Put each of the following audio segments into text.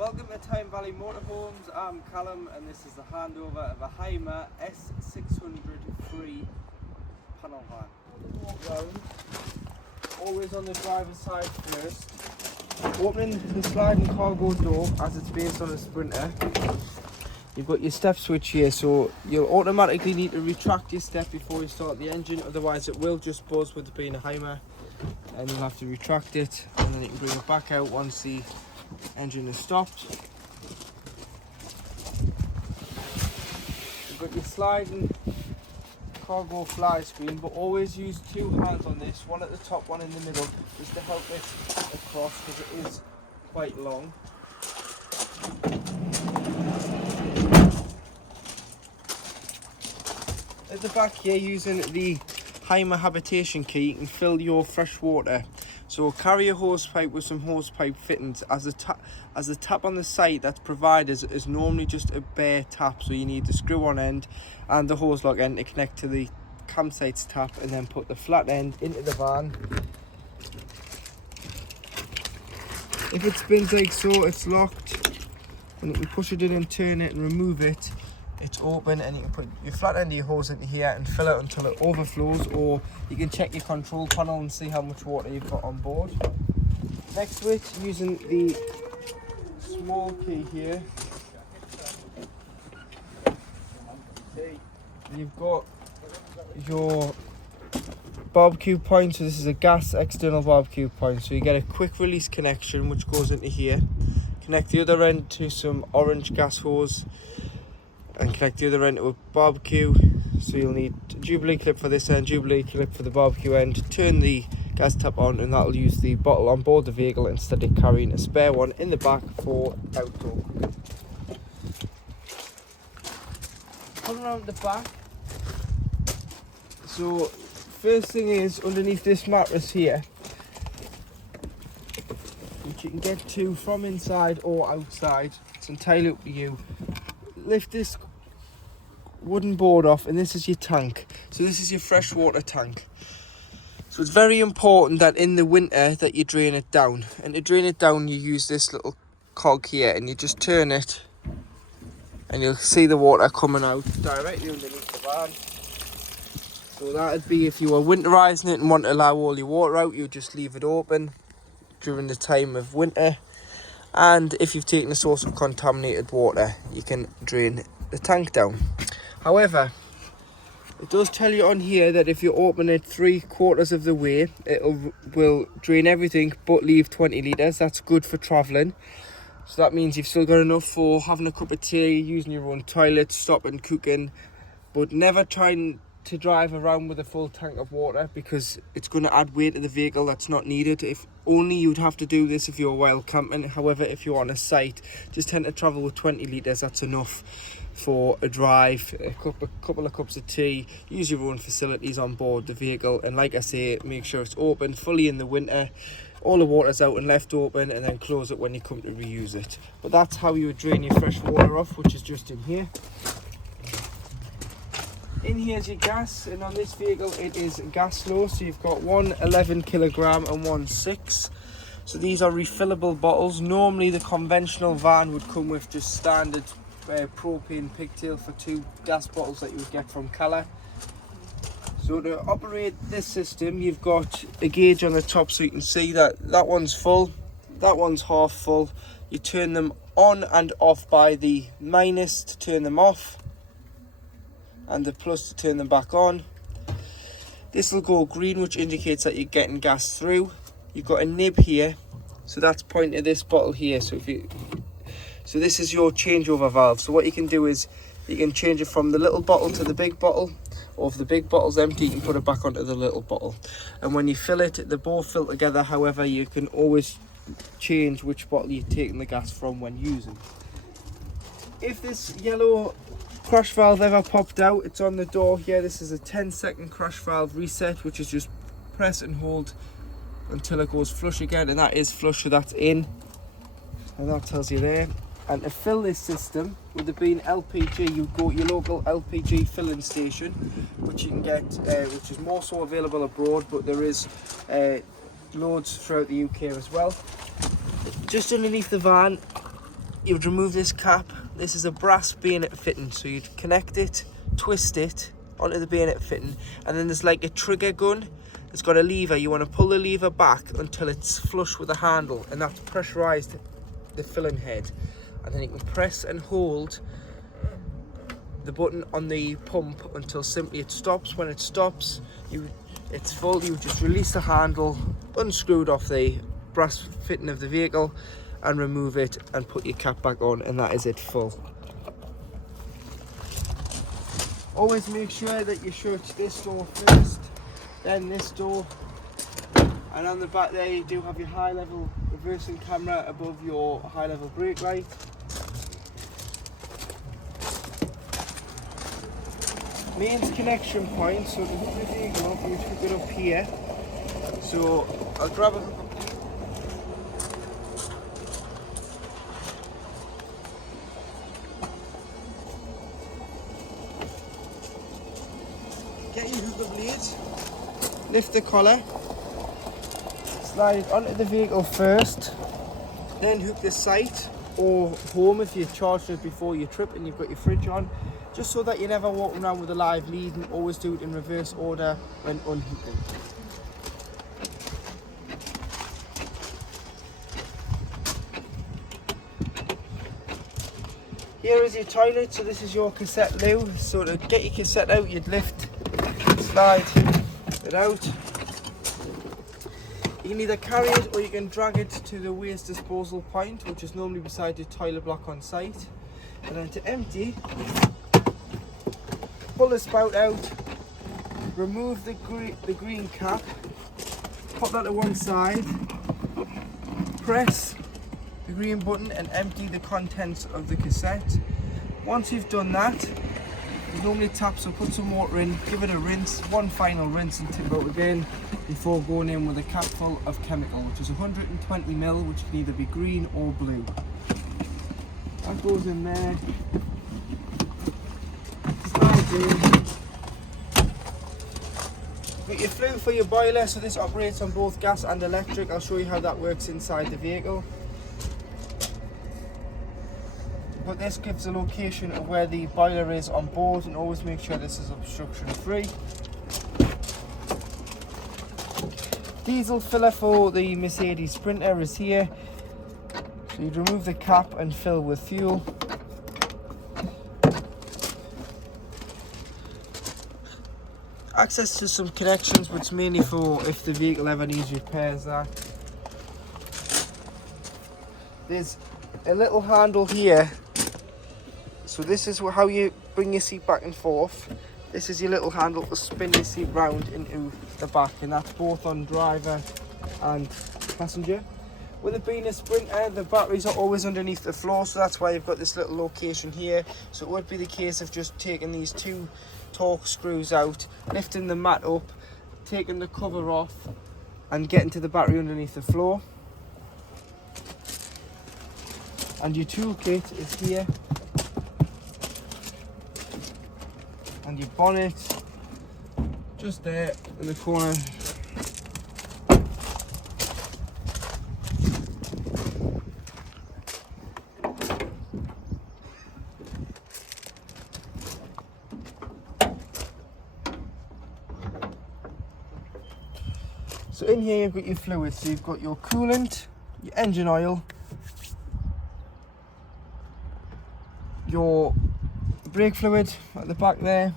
Welcome to Tyne Valley Motorhomes. I'm Callum and this is the handover of a Hymer S600 free panel van. Walk round, always on the driver's side first. Opening the sliding cargo door as it's based on a Sprinter. You've got your step switch here, so you'll automatically need to retract your step before you start the engine, otherwise it will just buzz with it being a Hymer, and you'll have to retract it and then you can bring it back out once the engine is stopped. You've got your sliding cargo fly screen, but always use two hands on this, one at the top, one in the middle, just to help it across because it is quite long. At the back here, using the Hymer habitation key, you can fill your fresh water. So carry a hose pipe with some hose pipe fittings. As the tap on the side that's provided is normally just a bare tap, so you need the screw on end and the hose lock end to connect to the campsite's tap, and then put the flat end into the van. If it spins like so, it's locked, and you can push it in and turn it and remove it. It's open, and you can put your flat end of your hose into here and fill it until it overflows, or you can check your control panel and see how much water you've got on board. Next to it, using the small key here, you've got your barbecue point. So this is a gas external barbecue point, so you get a quick release connection which goes into here. Connect the other end to some orange gas hose and connect the other end to a barbecue. So you'll need a Jubilee clip for this end, Jubilee clip for the barbecue end. Turn the gas tap on and that'll use the bottle on board the vehicle instead of carrying a spare one in the back for outdoor cooking. Coming around the back, so first thing is underneath this mattress here, which you can get to from inside or outside, it's entirely up to you. Lift this wooden board off, and this is your tank. So this is your freshwater tank. So it's very important that in the winter that you drain it down, and to drain it down you use this little cog here, and you just turn it and you'll see the water coming out directly underneath the van. So that'd be if you were winterizing it and want to allow all your water out, you just leave it open during the time of winter. And if you've taken a source of contaminated water, you can drain the tank down. However, it does tell you on here that if you open it 3/4 of the way, it will drain everything but leave 20 litres. That's good for travelling. So that means you've still got enough for having a cup of tea, using your own toilet, stopping, cooking, but never trying to drive around with a full tank of water, because it's going to add weight to the vehicle that's not needed. If only you'd have to do this if you're wild camping. However, if you're on a site, just tend to travel with 20 litres. That's enough for a drive, a couple of cups of tea. Use your own facilities on board the vehicle, and like I say, make sure it's open fully in the winter. All the water's out and left open, and then close it when you come to reuse it. But that's how you would drain your fresh water off, which is just in here. In here's your gas, and on this vehicle it is gas low, so you've got one 11 kilogram and one 6. So these are refillable bottles. Normally the conventional van would come with just standard propane pigtail for 2 gas bottles that you would get from Cala. So to operate this system, you've got a gauge on the top, so you can see that that one's full, that one's half full. You turn them on and off by the minus to turn them off, and the plus to turn them back on. This will go green, which indicates that you're getting gas through. You've got a nib here, so that's pointing to this bottle here. So this is your changeover valve. So what you can do is you can change it from the little bottle to the big bottle, or if the big bottle's empty, you can put it back onto the little bottle. And when you fill it, they both fill together. However, you can always change which bottle you're taking the gas from when using. If this yellow crash valve ever popped out, it's on the door here. This is a 10-second crash valve reset, which is just press and hold until it goes flush again, and that is flush, so that's in, and that tells you there. And to fill this system, with it being LPG, you go to your local LPG filling station, which you can get, which is more so available abroad, but there is loads throughout the UK as well. Just underneath the van, you would remove this cap. This is a brass bayonet fitting, so you'd connect it, twist it onto the bayonet fitting, and then there's like a trigger gun. It's got a lever. You want to pull the lever back until it's flush with the handle, and that's pressurized the filling head. And then you can press and hold the button on the pump until simply it stops. When it stops, it's full. You just release the handle, unscrew it off the brass fitting of the vehicle, and remove it and put your cap back on, and that is it full. Always make sure that you shut this door first, then this door, and on the back there you do have your high level reversing camera above your high level brake light. Mains connection point, so to hook the vehicle up, you hook it up here. So I'll grab a hook up. Get your hooker blades, lift the collar, slide it onto the vehicle first, then hook the sight or home if you charged it before your trip and you've got your fridge on, just so that you're never walking around with a live lead, and always do it in reverse order when unhooking. Here is your toilet, so this is your cassette loo. So to get your cassette out, you'd lift, slide it out. You can either carry it or you can drag it to the waste disposal point, which is normally beside your toilet block on site. And then to empty, pull the spout out, remove the green cap, pop that to one side, press the green button and empty the contents of the cassette. Once you've done that, you normally tap, so put some water in, give it a rinse, one final rinse and tip it out again before going in with a cap full of chemical, which is 120ml, which can either be green or blue. That goes in there. Slides in. Got your flue for your boiler, so this operates on both gas and electric. I'll show you how that works inside the vehicle. But this gives the location of where the boiler is on board, and always make sure this is obstruction free. Diesel filler for the Mercedes Sprinter is here. So you'd remove the cap and fill with fuel. Access to some connections, but it's mainly for if the vehicle ever needs repairs. There's a little handle here. So this is how you bring your seat back and forth. This is your little handle to spin your seat round into the back, and that's both on driver and passenger. With it being a Sprinter, the batteries are always underneath the floor, so that's why you've got this little location here. So it would be the case of just taking these two torque screws out, lifting the mat up, taking the cover off and getting to the battery underneath the floor. And your toolkit is here. And your bonnet just there in the corner. So in here you've got your fluids. So you've got your coolant, your engine oil, your brake fluid at the back there.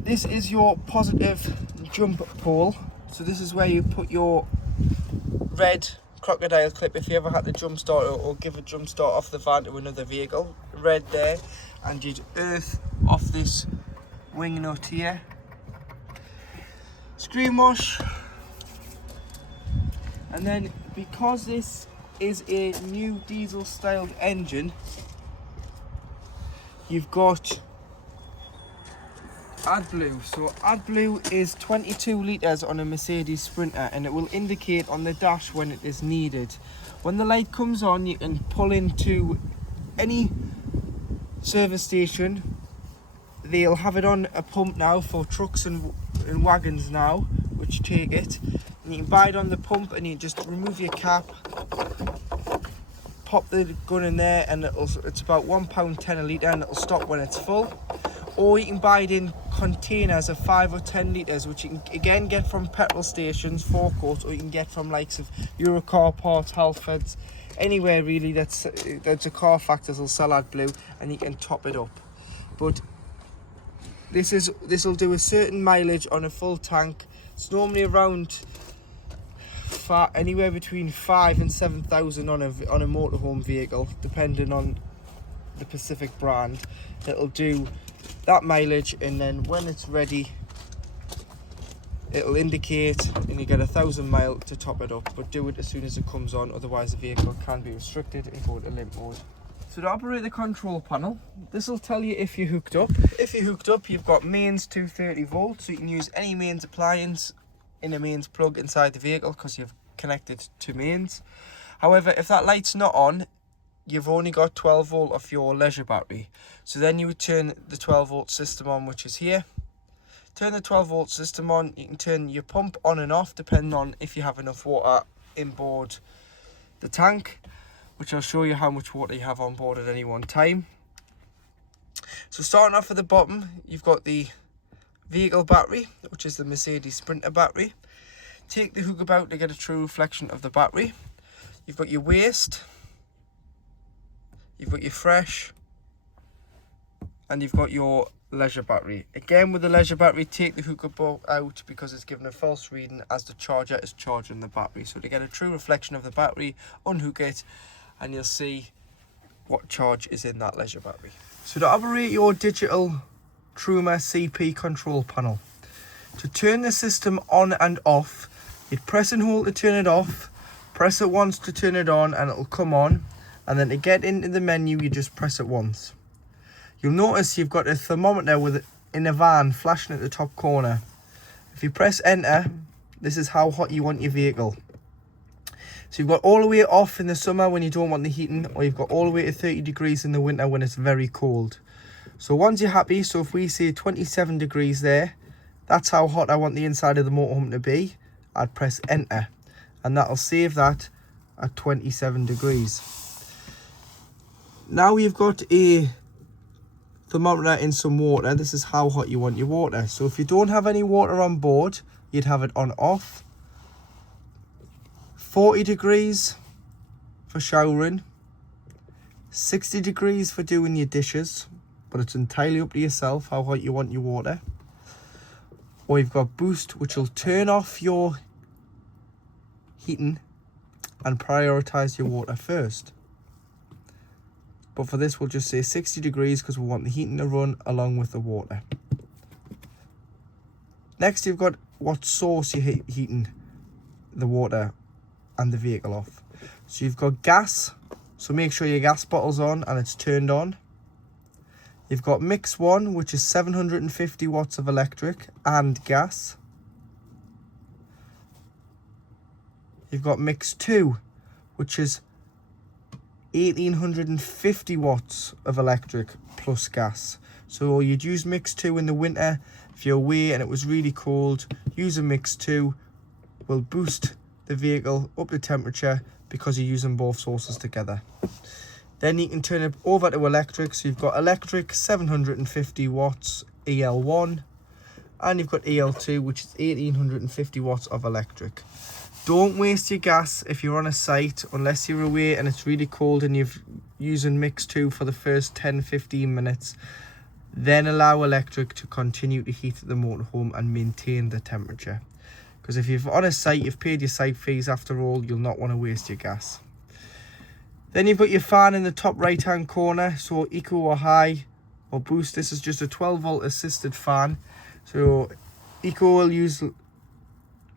This is your positive jump pole. So this is where you put your red crocodile clip if you ever had to jump start or give a jump start off the van to another vehicle. Red there, and you'd earth off this wing nut here. Screen wash. And then because this is a new diesel styled engine, you've got AdBlue. So AdBlue is 22 litres on a Mercedes Sprinter, and it will indicate on the dash when it is needed. When the light comes on, you can pull into any service station. They'll have it on a pump now for trucks and wagons now, which take it. And you can buy it on the pump, and you just remove your cap, pop the gun in there, and it's about £1.10 a litre, and it'll stop when it's full. Or you can buy it in containers of 5 or 10 litres, which you can again get from petrol stations, forecourts, or you can get from likes of Eurocar Parts, Halfords, anywhere really that's a car factors will sell AdBlue, and you can top it up. But this will do a certain mileage on a full tank. It's normally around anywhere between 5,000 and 7,000 on a motorhome vehicle, depending on the specific brand. It'll do that mileage, and then when it's ready, it'll indicate, and you get 1,000 miles to top it up. But do it as soon as it comes on, otherwise the vehicle can be restricted and go to limp mode. So to operate the control panel, this will tell you if you're hooked up. If you're hooked up, you've got mains 230 volts, so you can use any mains appliance in a mains plug inside the vehicle because you've connected to mains. However, if that light's not on, you've only got 12 volt off your leisure battery. So then you would turn the 12 volt system on, which is here. Turn the 12 volt system on. You can turn your pump on and off depending on if you have enough water inboard the tank, which I'll show you how much water you have on board at any one time. So starting off at the bottom, you've got the vehicle battery, which is the Mercedes Sprinter battery. Take the hook about to get a true reflection of the battery. You've got your waste, you've got your fresh, and you've got your leisure battery. Again, with the leisure battery, take the hook out because it's given a false reading as the charger is charging the battery. So to get a true reflection of the battery, unhook it, and you'll see what charge is in that leisure battery. So to operate your digital Truma CP control panel, to turn the system on and off, you'd press and hold to turn it off, press it once to turn it on, and it'll come on. And then to get into the menu, you just press it once. You'll notice you've got a thermometer in a van flashing at the top corner. If you press enter, this is how hot you want your vehicle. So you've got all the way off in the summer when you don't want the heating, or you've got all the way to 30 degrees in the winter when it's very cold. So once you're happy, so if we say 27 degrees there, that's how hot I want the inside of the motorhome to be, I'd press enter, and that'll save that at 27 degrees. Now you've got a thermometer in some water. This is how hot you want your water. So if you don't have any water on board, you'd have it on off. 40 degrees for showering, 60 degrees for doing your dishes, but it's entirely up to yourself how hot you want your water. Or you've got boost, which will turn off your heating and prioritize your water first. But for this, we'll just say 60 degrees because we want the heating to run along with the water. Next, you've got what source you're heating the water and the vehicle off. So you've got gas, so make sure your gas bottle's on and it's turned on. You've got mix 1, which is 750 watts of electric and gas. You've got mix 2, which is 1850 watts of electric plus gas. So you'd use mix 2 in the winter. If you're away and it was really cold, use a mix 2. Will boost the vehicle up to temperature because you're using both sources together. Then you can turn it over to electric. So you've got electric 750 watts EL1, and you've got EL2, which is 1850 watts of electric. Don't waste your gas if you're on a site, unless you're away and it's really cold and you're using mix 2 for the first 10-15 minutes. Then allow electric to continue to heat the motorhome and maintain the temperature. Because if you're on a site, you've paid your site fees after all, you'll not want to waste your gas. Then you've got your fan in the top right hand corner, so eco or high or boost. This is just a 12 volt assisted fan. So eco will use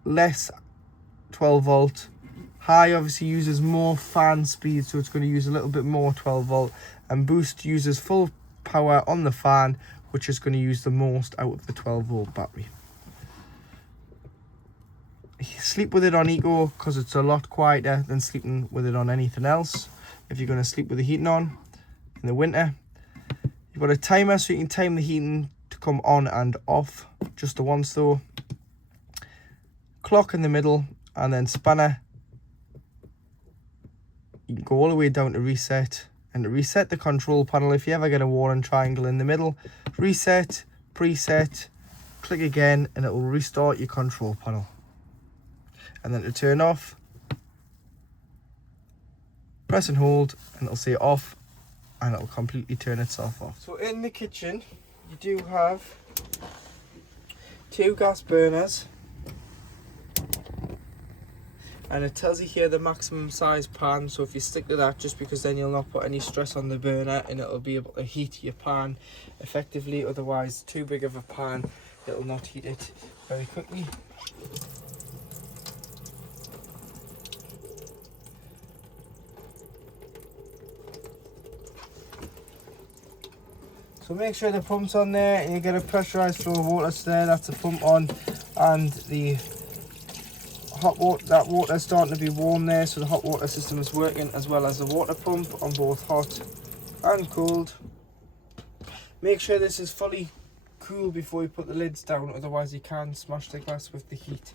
less 12 volt. High obviously uses more fan speed, so it's going to use a little bit more 12 volt. And boost uses full power on the fan, which is going to use the most out of the 12 volt battery. Sleep with it on eco because it's a lot quieter than sleeping with it on anything else. If you're going to sleep with the heating on in the winter, you've got a timer so you can time the heating to come on and off just the once though. Clock in the middle, and then spanner. You can go all the way down to reset, and to reset the control panel, if you ever get a warning triangle in the middle, reset, preset, click again, and it will restart your control panel. And then to turn off, press and hold, and it'll say off, and it'll completely turn itself off. So in the kitchen, you do have 2 gas burners, and it tells you here the maximum size pan, so if you stick to that, just because then you'll not put any stress on the burner and it'll be able to heat your pan effectively. Otherwise, too big of a pan, it'll not heat it very quickly. So make sure the pump's on there and you get a pressurized flow of water there. That's the pump on, and the hot water, that water is starting to be warm there, so the hot water system is working, as well as the water pump on both hot and cold. Make sure this is fully cool before you put the lids down, otherwise you can smash the glass with the heat.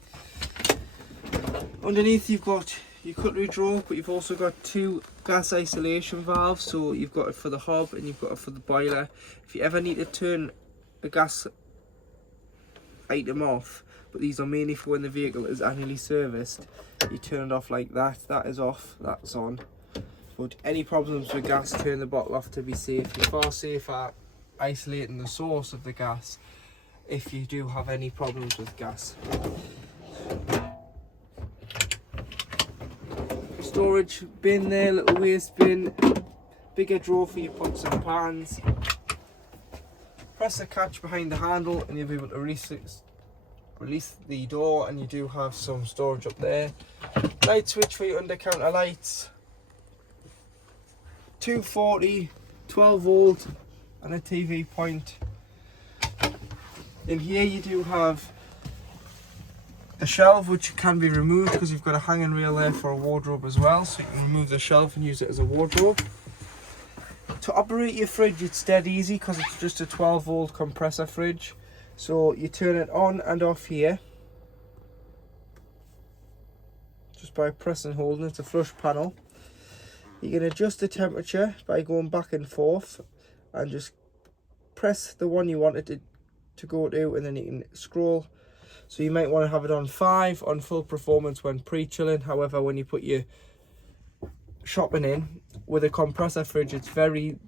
Underneath you've got your cutlery drawer, but you've also got 2 gas isolation valves, so you've got it for the hob and you've got it for the boiler. If you ever need to turn a gas item off, but these are mainly for when the vehicle is annually serviced, you turn it off like that. That is off, that's on. But any problems with gas, turn the bottle off to be safe. You're far safer isolating the source of the gas if you do have any problems with gas. Storage bin there, little waste bin, bigger drawer for your pots and pans. Press the catch behind the handle and you'll be able to release the door, and you do have some storage up there. Light switch for your under counter lights, 240, 12 volt and a TV point. In here you do have a shelf which can be removed because you've got a hanging rail there for a wardrobe as well, so you can remove the shelf and use it as a wardrobe. To operate your fridge, it's dead easy because it's just a 12 volt compressor fridge. So you turn it on and off here just by pressing and holding. It's a flush panel. You can adjust the temperature by going back and forth and just press the one you want it to go to, and then you can scroll. So you might want to have it on 5 on full performance when pre-chilling. However, when you put your shopping in with a compressor fridge, it's very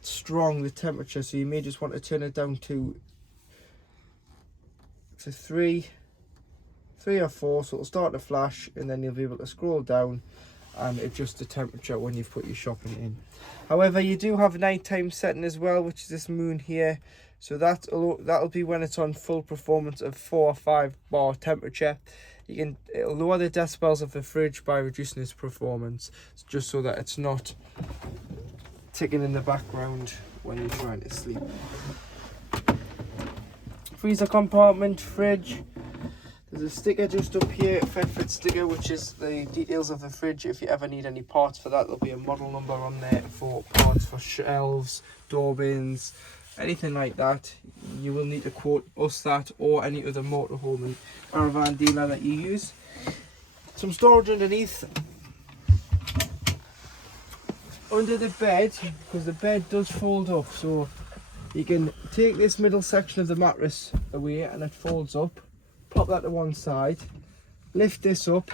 strong, the temperature, so you may just want to turn it down to 3 or 4, so it'll start to flash, and then you'll be able to scroll down and adjust the temperature when you've put your shopping in. However, you do have a nighttime setting as well, which is this moon here, so that'll be when it's on full performance of 4 or 5 bar temperature. It'll lower the decibels of the fridge by reducing its performance, just so that it's not ticking in the background when you're trying to sleep. Freezer compartment, fridge. There's a sticker just up here, FedFit sticker, which is the details of the fridge. If you ever need any parts for that, there'll be a model number on there for parts for shelves, door bins, anything like that. You will need to quote us that or any other motorhome and caravan dealer that you use. Some storage underneath. Under the bed, because the bed does fold up, so you can take this middle section of the mattress away and it folds up. Pop that to one side, lift this up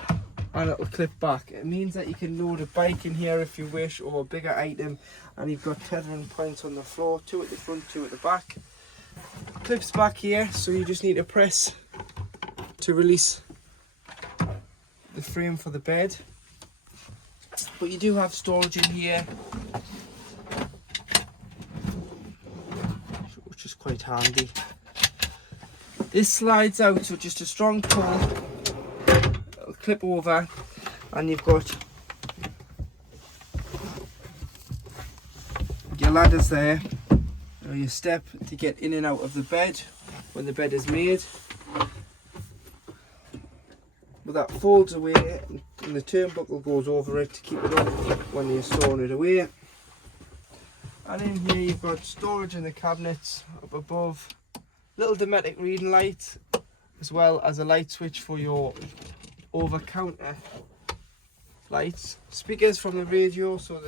and it'll clip back. It means that you can load a bike in here if you wish, or a bigger item, and you've got tethering points on the floor, 2 at the front, 2 at the back. Clips back here, so you just need to press to release the frame for the bed. But you do have storage in here, which is quite handy. This slides out, so just a strong pull, it'll clip over, and you've got your ladders there, or your step to get in and out of the bed when the bed is made. But that folds away and the turnbuckle goes over it to keep it up when you're storing it away. And in here you've got storage in the cabinets up above. Little Dometic reading light, as well as a light switch for your over-counter lights. Speakers from the radio, so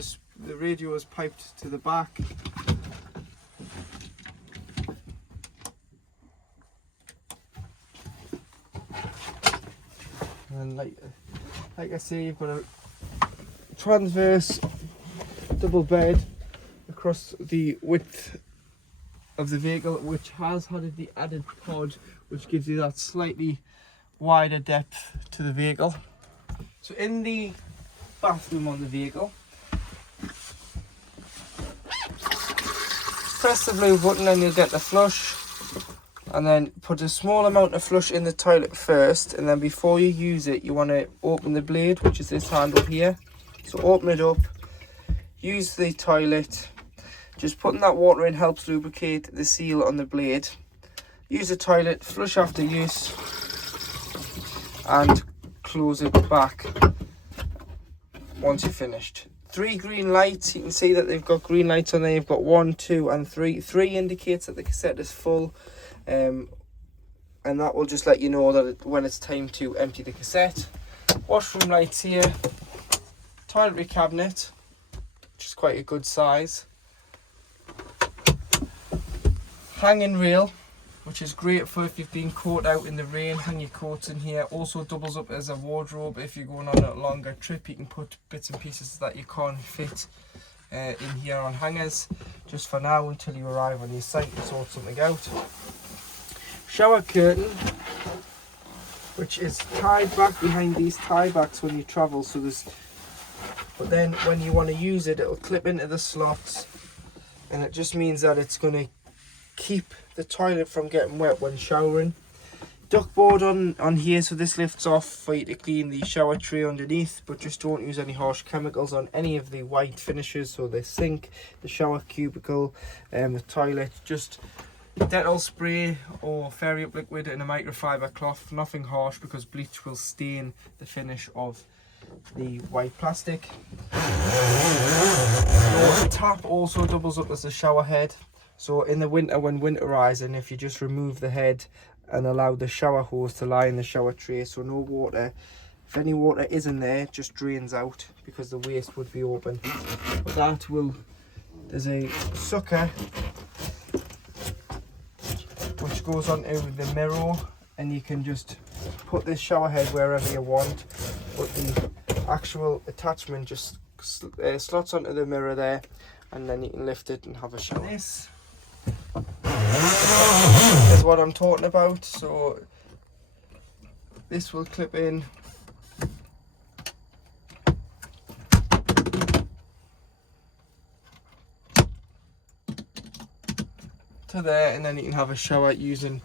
the radio is piped to the back. And like I say, you've got a transverse double bed across the width of the vehicle, which has had the added pod, which gives you that slightly wider depth to the vehicle. So in the bathroom on the vehicle, press the blue button and you'll get the flush, and then put a small amount of flush in the toilet first, and then before you use it you want to open the blade, which is this handle here. So open it up, use the toilet. Just putting that water in helps lubricate the seal on the blade. Use the toilet, flush after use, and close it back once you're finished. 3 green lights, you can see that they've got green lights on there. You've got 1, 2 and 3. 3 indicates that the cassette is full, and that will just let you know that when it's time to empty the cassette. Washroom lights here, toiletry cabinet, which is quite a good size. Hanging rail, which is great for if you've been caught out in the rain, hang your coats in here. Also doubles up as a wardrobe. If you're going on a longer trip, you can put bits and pieces that you can't fit in here on hangers, just for now until you arrive on your site and sort something out. Shower curtain, which is tied back behind these tie backs when you travel, so but then when you want to use it, it'll clip into the slots, and it just means that it's going to keep the toilet from getting wet when showering. Duckboard on here, so this lifts off for you to clean the shower tray underneath, but just don't use any harsh chemicals on any of the white finishes, so the sink, the shower cubicle, the toilet. Just Dettol spray or Fairy Up liquid in a microfiber cloth, nothing harsh, because bleach will stain the finish of the white plastic. The tap also doubles up as a shower head. So in the winter, when winterizing, if you just remove the head and allow the shower hose to lie in the shower tray, so no water, if any water is in there, it just drains out because the waste would be open. But that will, there's a sucker which goes onto the mirror, and you can just put this shower head wherever you want, but the actual attachment just slots onto the mirror there, and then you can lift it and have a shower. This is what I'm talking about. So this will clip in to there, and then you can have a shower using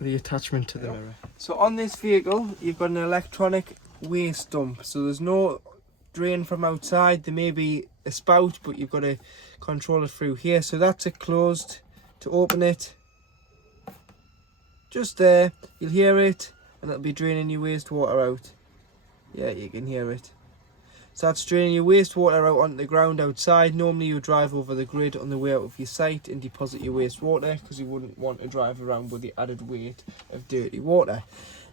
the attachment to the mirror. So on this vehicle, you've got an electronic waste dump, so there's no drain from outside. There may be a spout, but you've got to control it through here. So that's it closed. To open it, just there, you'll hear it, and it'll be draining your wastewater out. Yeah, you can hear it. So that's draining your wastewater out onto the ground outside. Normally you drive over the grid on the way out of your site and deposit your wastewater, because you wouldn't want to drive around with the added weight of dirty water.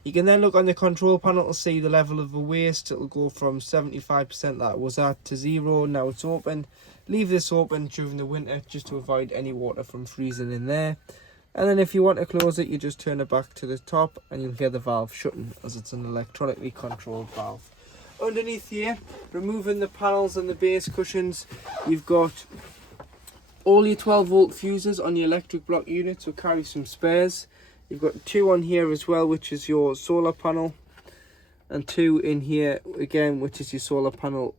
You can then look on the control panel to see the level of the waste. It'll go from 75% that it was at to 0. Now it's open. Leave this open during the winter just to avoid any water from freezing in there. And then if you want to close it, you just turn it back to the top and you'll hear the valve shutting, as it's an electronically controlled valve. Underneath here, removing the panels and the base cushions, you've got all your 12 volt fuses on your electric block unit, so carry some spares. You've got 2 on here as well, which is your solar panel, and 2 in here again, which is your solar panel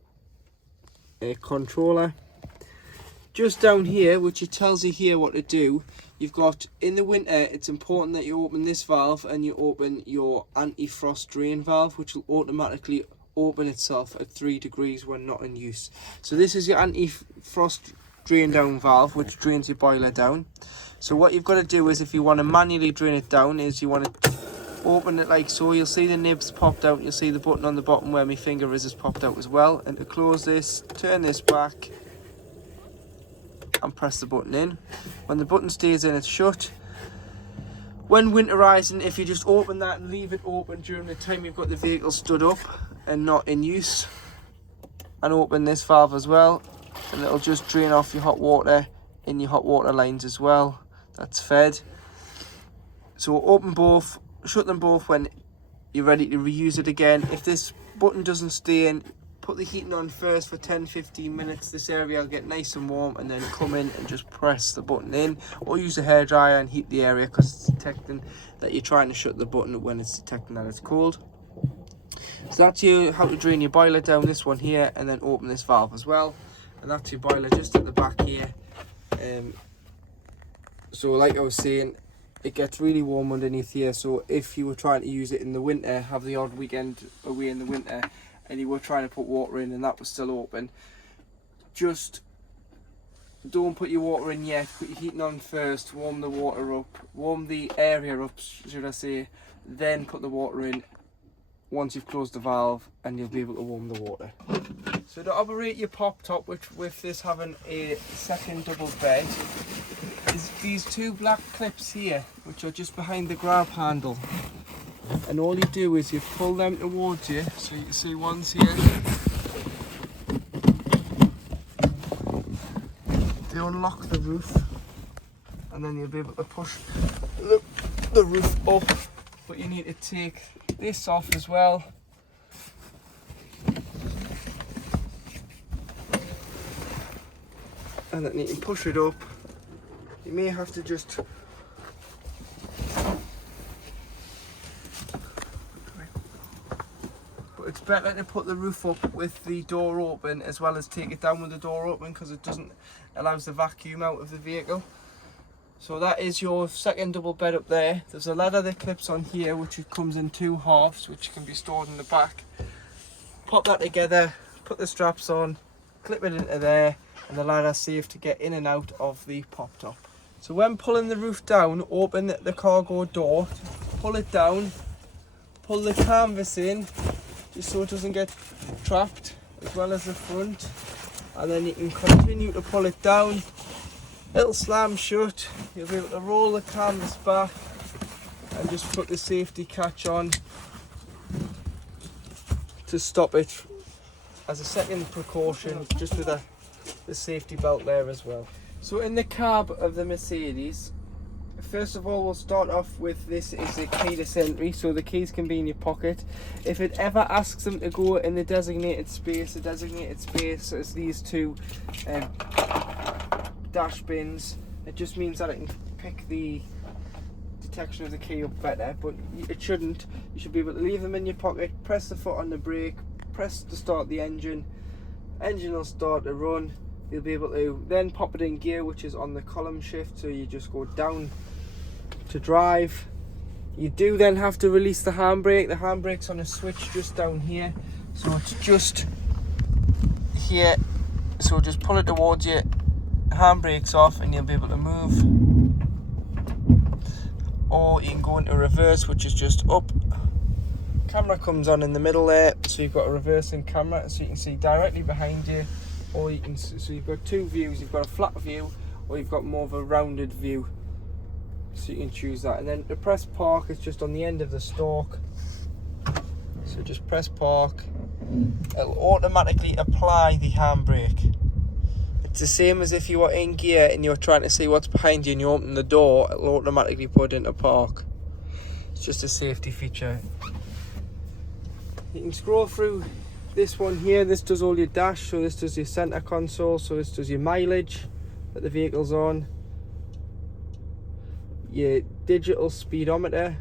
controller. Just down here, which it tells you here what to do, you've got, in the winter, it's important that you open this valve and you open your anti-frost drain valve, which will automatically open itself at 3 degrees when not in use. So this is your anti-frost drain down valve, which drains your boiler down. So what you've got to do is, if you want to manually drain it down, is you want to open it like so. You'll see the nibs popped out. You'll see the button on the bottom where my finger is popped out as well. And to close this, turn this back and press the button in. When the button stays in, it's shut. When winterising, if you just open that and leave it open during the time you've got the vehicle stood up and not in use, and open this valve as well, and it'll just drain off your hot water in your hot water lines as well. That's fed. So open both, shut them both when you're ready to reuse it again. If this button doesn't stay in, put the heating on first for 10-15 minutes. This area will get nice and warm, and then come in and just press the button in, or use a hairdryer and heat the area, because it's detecting that you're trying to shut the button when it's detecting that it's cold. So that's how to drain your boiler down this one here, and then open this valve as well. And that's your boiler just at the back here. So like I was saying, it gets really warm underneath here, so if you were trying to use it in the winter, have the odd weekend away in the winter, and you were trying to put water in and that was still open, just don't put your water in yet. Put your heating on first, warm the water up, warm the area up, should I say, then put the water in once you've closed the valve, and you'll be able to warm the water. So to operate your pop top, which with this having a second double bed, is these two black clips here, which are just behind the grab handle. And all you do is you pull them towards you, so you can see one's here. They unlock the roof, and then you'll be able to push the roof up, but you need to take this off as well. And then you can push it up. You may have to just it's better to put the roof up with the door open as well as take it down with the door open, because it allows the vacuum out of the vehicle. So that is your second double bed up there. There's a ladder that clips on here, which comes in two halves, which can be stored in the back. Pop that together, put the straps on, clip it into there, and the ladder's safe to get in and out of the pop top. So when pulling the roof down, open the cargo door, pull it down, pull the canvas in, just so it doesn't get trapped, as well as the front, and then you can continue to pull it down. It'll slam shut. You'll be able to roll the canvas back and just put the safety catch on to stop it as a second precaution, just with the safety belt there as well. So in the cab of the Mercedes, first of all, we'll start off with this is a keyless entry, so the keys can be in your pocket. If it ever asks them to go in the designated space, is these two dash bins. It just means that it can pick the detection of the key up better, but it shouldn't. You should be able to leave them in your pocket, press the foot on the brake, press to start the engine will start to run. You'll be able to then pop it in gear, which is on the column shift, so you just go down to drive. You do then have to release the handbrake. The handbrake's on a switch just down here, so it's just here, so just pull it towards you, handbrake's off, and you'll be able to move. Or you can go into reverse, which is just up. Camera comes on in the middle there, so you've got a reversing camera, so you can see directly behind you, or you can, so you've got two views. You've got a flat view, or you've got more of a rounded view, so you can choose that. And then the press park is just on the end of the stalk, so just press park. It'll automatically apply the handbrake. It's the same as if you were in gear and you're trying to see what's behind you and you open the door, it'll automatically put into park. It's just a safety feature. You can scroll through this one here. This does all your dash, so this does your center console, so this does your mileage that the vehicle's on, your digital speedometer,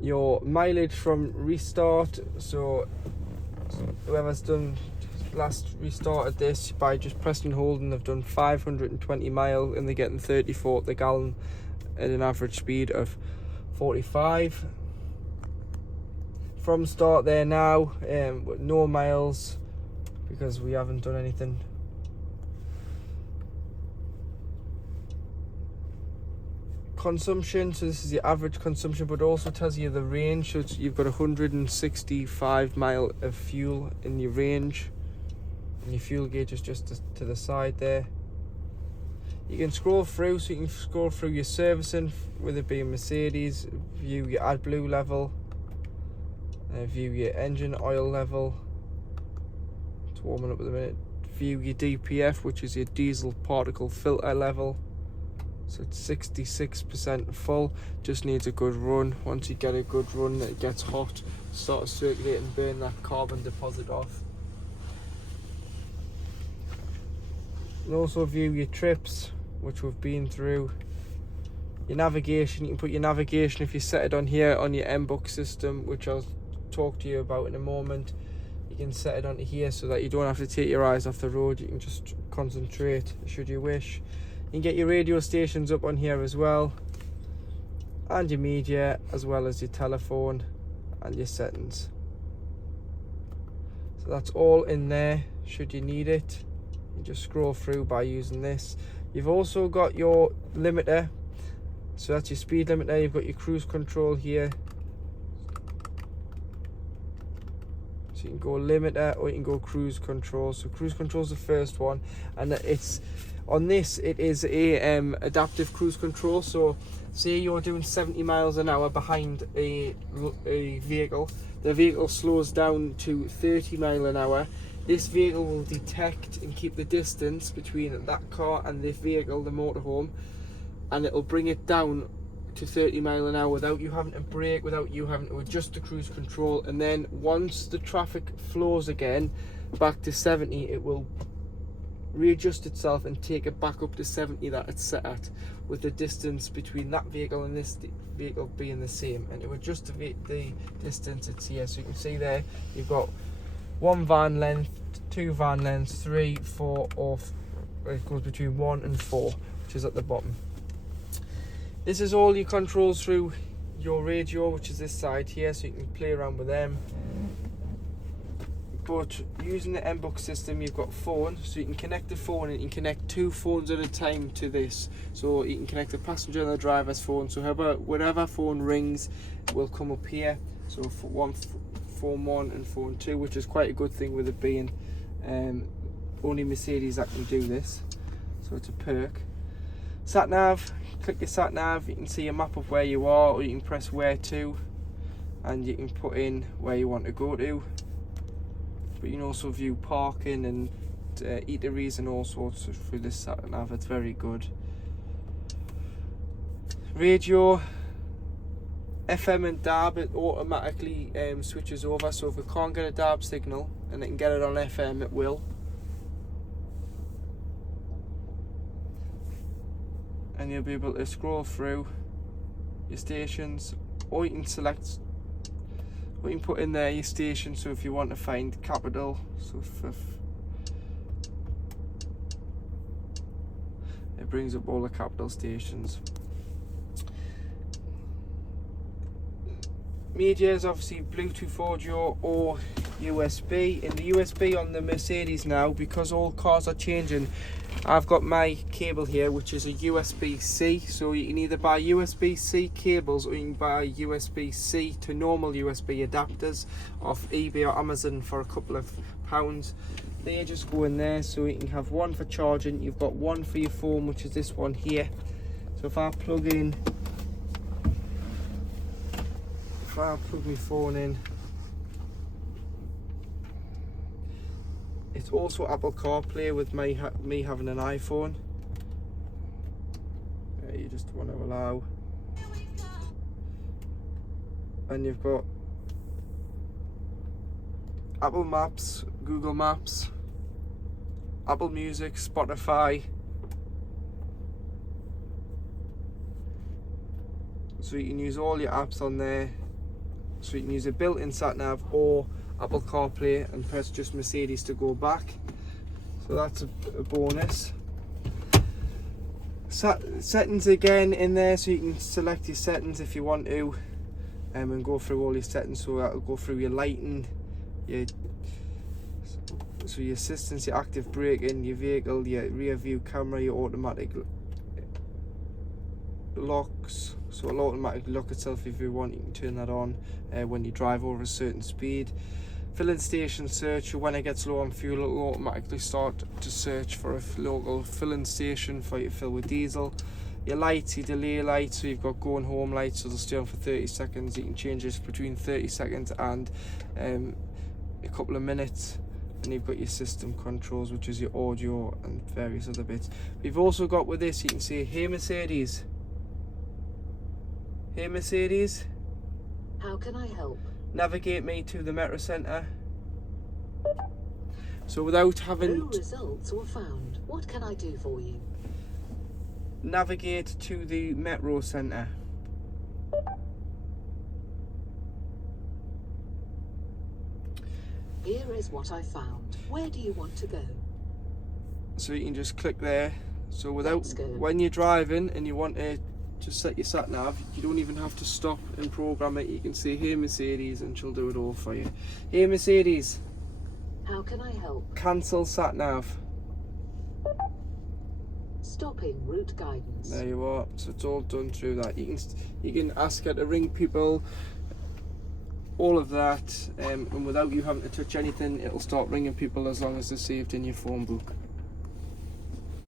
your mileage from restart, so whoever's done last restarted this by just pressing and holding, they've done 520 miles and they're getting 34 the gallon at an average speed of 45. From start there now, with no miles, because we haven't done anything. Consumption, so this is your average consumption, but also tells you the range, so you've got 165 mile of fuel in your range, and your fuel gauge is just to the side there. You can scroll through, so you can scroll through your servicing, with it being Mercedes, view your AdBlue level, view your engine oil level, it's warming up at the minute, view your DPF, which is your diesel particle filter level, so it's 66% full, just needs a good run. Once you get a good run, it gets hot, start to circulate and burn that carbon deposit off. And also view your trips, which we've been through. Your navigation, you can put your navigation if you set it on here on your M-Book system, which I'll talk to you about in a moment. You can set it onto here so that you don't have to take your eyes off the road, you can just concentrate should you wish. You can get your radio stations up on here as well, and your media, as well as your telephone and your settings. So that's all in there should you need it. You just scroll through by using this. You've also got your limiter, so that's your speed limiter. You've got your cruise control here, so you can go limiter or you can go cruise control. So cruise control is the first one, and it's on this, it is a adaptive cruise control. So say you're doing 70 miles an hour behind a vehicle, the vehicle slows down to 30 miles an hour. This vehicle will detect and keep the distance between that car and the vehicle, the motorhome, and it'll bring it down to 30 miles an hour without you having to brake, without you having to adjust the cruise control. And then once the traffic flows again back to 70, it will readjust itself and take it back up to 70 that it's set at, with the distance between that vehicle and this vehicle being the same. And it will adjust the distance it's here. So you can see there, you've got 1 van length, 2 van lengths, 3, 4, or it goes between 1 and 4, which is at the bottom. This is all your controls through your radio, which is this side here, so you can play around with them. But using the M-Book system, you've got phone, so you can connect the phone, and you can connect 2 phones at a time to this. So you can connect the passenger and the driver's phone, so whatever phone rings will come up here. So for phone 1 and phone 2, which is quite a good thing with it being only Mercedes that can do this, so it's a perk. Sat nav, click your sat nav, you can see a map of where you are, or you can press where to, and you can put in where you want to go to. But you can also view parking and eateries and all sorts through this sat nav. It's very good. Radio, FM and DAB, it automatically switches over, so if it can't get a DAB signal and it can get it on FM, it will. And you'll be able to scroll through your stations, or you can select, or you can put in there your station. So if you want to find capital, so it brings up all the capital stations. Media is obviously Bluetooth audio or USB. In the USB on the Mercedes now, because all cars are changing, I've got my cable here, which is a USB-C. So you can either buy USB-C cables, or you can buy USB-C to normal USB adapters off eBay or Amazon for a couple of pounds. They just go in there, so you can have one for charging. You've got one for your phone, which is this one here. So if I plug my phone in, it's also Apple CarPlay with me having an iPhone. You just want to allow, and you've got Apple Maps, Google Maps, Apple Music, Spotify. So you can use all your apps on there. So you can use a built-in sat-nav or Apple CarPlay and press just Mercedes to go back. So that's a bonus. Settings again in there, so you can select your settings if you want to, and go through all your settings. So that'll go through your lighting, your assistance, your active braking, your vehicle, your rear view camera, your automatic locks. So it'll automatically lock itself if you want. You can turn that on when you drive over a certain speed. filling station search, when it gets low on fuel, it will automatically start to search for a local filling station for you to fill with diesel. Your lights, your delay lights, so you've got going home lights, so they'll stay on for 30 seconds. You can change this between 30 seconds and a couple of minutes. And you've got your system controls, which is your audio and various other bits. We've also got with this, you can say, hey Mercedes. Hey Mercedes. How can I help? Navigate me to the Metro Centre. So without having... No results were found. What can I do for you? Navigate to the Metro Centre. Here is what I found. Where do you want to go? So you can just click there. So without, Let's go. when you're driving and you want to just set your sat nav, you don't even have to stop and program it. You can say, hey Mercedes, and she'll do it all for you. Hey Mercedes. How can I help? Cancel sat nav. Stopping route guidance. There you are. So it's all done through that. You can ask her to ring people, all of that, and without you having to touch anything, it'll start ringing people as long as they're saved in your phone book.